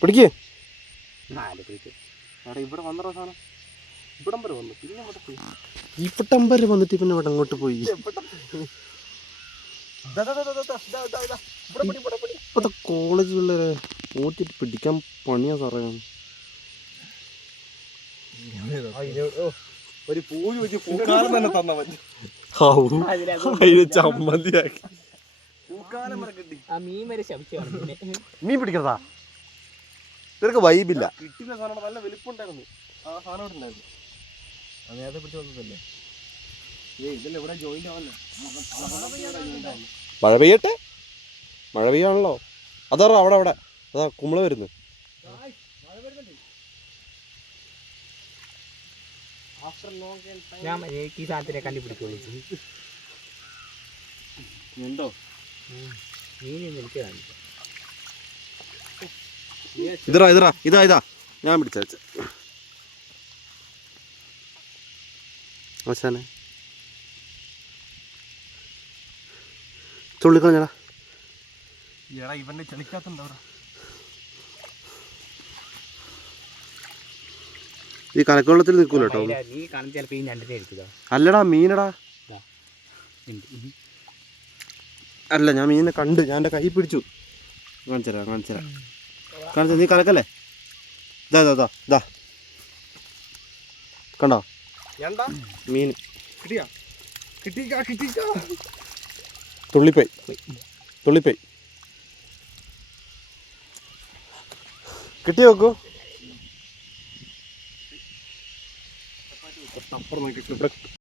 പിടിക്കേ. ഇവിടെ വന്നോ സാധനം, ഇവിടം വരെ വന്നു, പിന്നെ ഇവിടെ പോയി. ഇവിടം വരെ വന്നിട്ട് പിന്നെ ഇവിടെ അങ്ങോട്ട് പോയി. ഇപ്പത്തെ കോളേജ് പിള്ളേരെ ഓട്ടിട്ട് പിടിക്കാൻ പണിയാ സാറേ. ഒരു പൂജ വെച്ച് പൂക്കാലം തന്നെ തന്ന മതി. ചമ്മന്തിയാക്കി മീൻ പിടിക്കണതാ. ഇവർക്ക് വൈബില്ല. കിട്ടിയ സാധനം നല്ല വലിപ്പുണ്ടായിരുന്നു. ആ സാധനം ഇവിടെ ഉണ്ടായിരുന്നു. നേരത്തെ പിടിച്ച് വന്നതല്ലേ. ഇതല്ലേ ഇവിടെ ജോയിന്റ് ആവല്ലേ. മഴ പെയ്യട്ടെ, മഴ പെയ്യാണല്ലോ. അതാ അവിടെ അവിടെ അതാ കുമ്പള വരുന്നു. ഇതാ ഇതാ ഇതാ ഇതാ ഞാൻ പിടിച്ച അവസാനെ തുള്ളിക്കളഞ്ഞടാ. ഇവന്റെ ചളിക്കാത്തുണ്ടോ? ഈ കലക്കവെള്ളത്തിൽ നിൽക്കൂല കേട്ടോ. അല്ലടാ മീനടാ. അല്ല ഞാൻ മീനിനെ കണ്ട്, ഞാൻ എൻ്റെ കൈ പിടിച്ചു. കാണിച്ചരാ കാണിച്ചരാ കാണിച്ച. നീ കലക്കല്ലേ. ഇതാ ഇതാ ഇതാ കണ്ടോ മീൻ. തുള്ളിപ്പോയി തുള്ളിപ്പോയി. കിട്ടി നോക്കൂ.